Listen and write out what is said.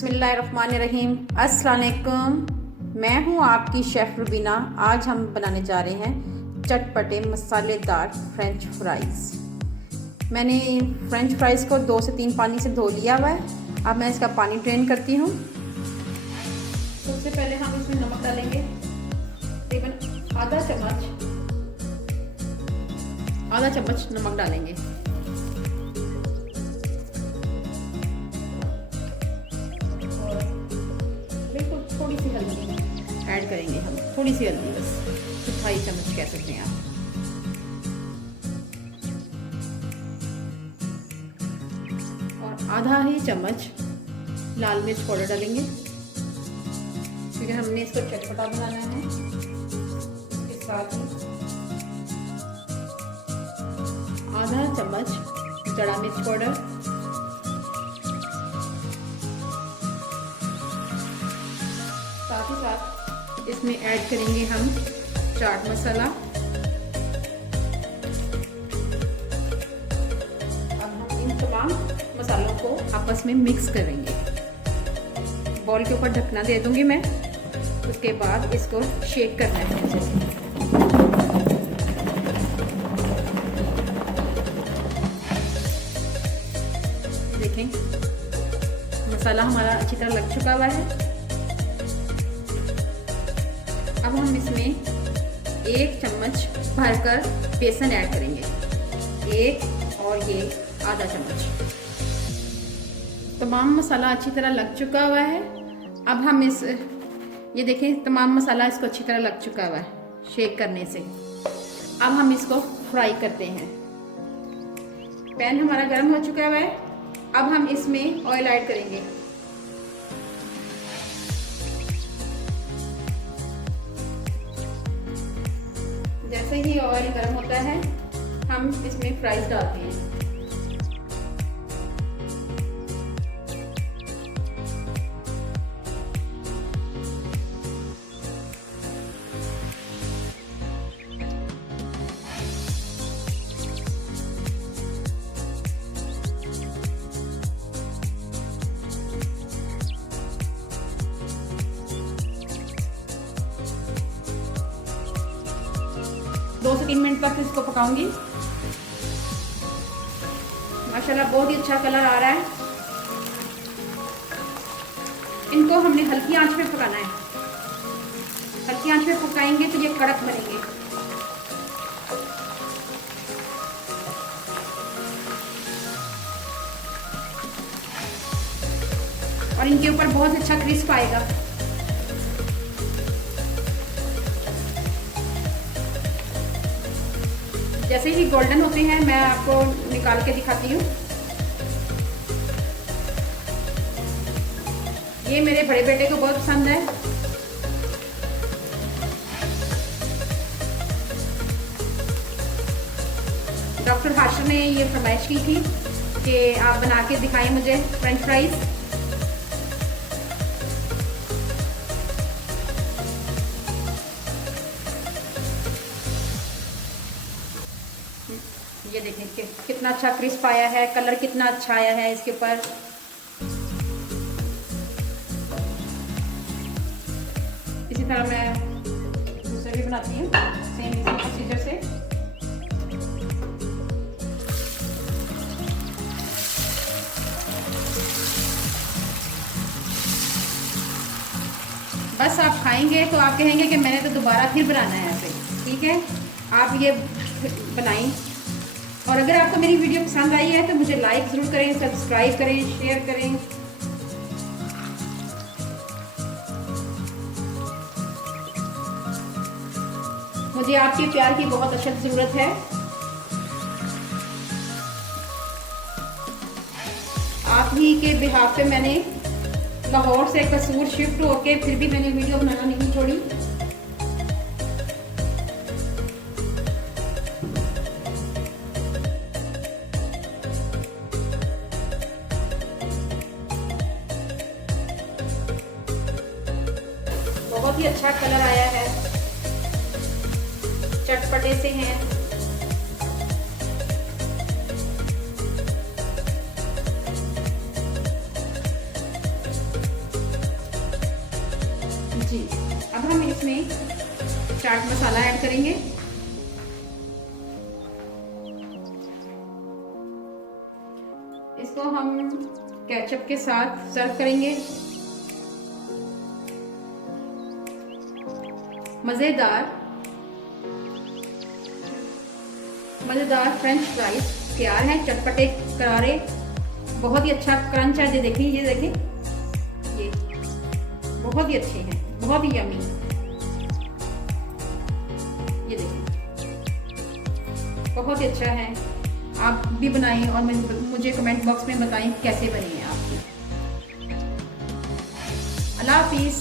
बिस्मिल्लाहिर्रहमानिर्रहीम। अस्सलाम वालेकुम। मैं हूँ आपकी शेफ़ रुबीना। आज हम बनाने जा रहे हैं चटपटे मसालेदार फ्रेंच फ्राइज़। मैंने फ्रेंच फ्राइज़ को 2 से 3 पानी से धो लिया हुआ है। अब मैं इसका पानी ड्रेन करती हूँ। सबसे पहले हम इसमें नमक डालेंगे, तकरीबन आधा चम्मच नमक डालेंगे। थोड़ी सी हल्दी ऐड करेंगे हम, थोड़ी सी हल्दी, बस 2 चम्मच कह सकते हैं आप। और आधा ही चम्मच लाल मिर्च पाउडर डालेंगे, क्योंकि हमने इसको चटपटा बनाना है। इसके साथ ही आधा चम्मच जड़ा मिर्च पाउडर, साथ ही साथ इसमें ऐड करेंगे हम चाट मसाला। अब हम इन तमाम मसालों को आपस में मिक्स करेंगे। बॉल के ऊपर ढकना दे दूंगी मैं। उसके बाद इसको शेक करना है अच्छे से। देखें, मसाला हमारा अच्छी तरह लग चुका हुआ है। अब हम इसमें 1 चम्मच भरकर बेसन ऐड करेंगे, 1 और ये आधा चम्मच। तमाम मसाला अच्छी तरह लग चुका हुआ है। अब हम ये देखें, तमाम मसाला इसको अच्छी तरह लग चुका हुआ है शेक करने से। अब हम इसको फ्राई करते हैं। पैन हमारा गर्म हो चुका हुआ है। अब हम इसमें ऑयल ऐड करेंगे। जैसे ही ऑयल गर्म होता है, हम इसमें फ्राइज डालते हैं। दो से 3 मिनट तक इसको पकाऊंगी। माशाल्लाह बहुत ही अच्छा कलर आ रहा है। इनको हमने हल्की आंच पे पकाना है। हल्की आंच पे पकाएंगे तो ये कड़क बनेंगे। और इनके ऊपर बहुत अच्छा क्रिस्प आएगा। जैसे ही गोल्डन होते हैं, मैं आपको निकाल के दिखाती हूँ। ये मेरे बड़े बेटे को बहुत पसंद है। डॉक्टर हाशिर ने ये फरमाइश की थी कि आप बना के दिखाएं मुझे फ्रेंच फ्राइज। ये देखें कि कितना अच्छा क्रिस्प आया है, कलर कितना अच्छा आया है इसके ऊपर। इसी तरह मैं दूसरे भी बनाती हूँ, सेम इसी प्रोसीजर से। बस आप खाएंगे तो आप कहेंगे कि मैंने तो दोबारा फिर बनाना है ऐसे। ठीक है, आप ये बनाएं। और अगर आपको मेरी वीडियो पसंद आई है तो मुझे लाइक ज़रूर करें, सब्सक्राइब करें, शेयर करें। मुझे आपके प्यार की बहुत अशद ज़रूरत है। आप ही के बिहाफ पे मैंने लाहौर से कसूर शिफ्ट होके फिर भी मैंने वीडियो बनाना नहीं छोड़ी। बहुत ही अच्छा कलर आया है, चटपटे से हैं। हम इसमें चाट मसाला ऐड करेंगे। इसको हम केचप के साथ सर्व करेंगे। मज़ेदार फ्रेंच फ्राइज तैयार हैं, चटपटे करारे, बहुत ही अच्छा क्रंच है। ये देखिए, ये देखिए, ये बहुत ही अच्छे हैं, बहुत ही यमी। ये देखिए, बहुत ही अच्छा है। आप भी बनाएं और मुझे कमेंट बॉक्स में बताएं कैसे बनी है आपकी। अल्लाह हाफिज़।